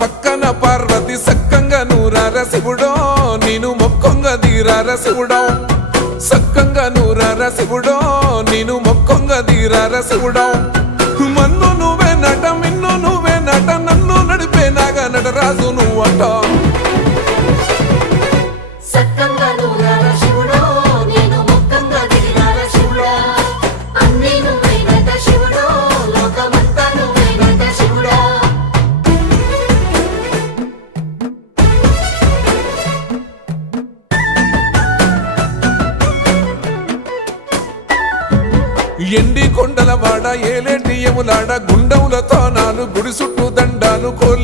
పక్కన పార్వతి సక్కంగా నూరార శివుడో నేను మొక్కొంగ దీరార శివుడో సక్కంగా నూరార శివుడో నేను మొక్కొంగ దీరార శివుడో మన్ను నువ్వే నట మిన్ను నువ్వే నట నన్ను నడిపే నాగా నటరాజు నువ్వట ఎండి కొండల వాడ ఏలేటి యములాడ గుండములతో నాలు గుడి చుట్టూ దండాలు కోళ్ళ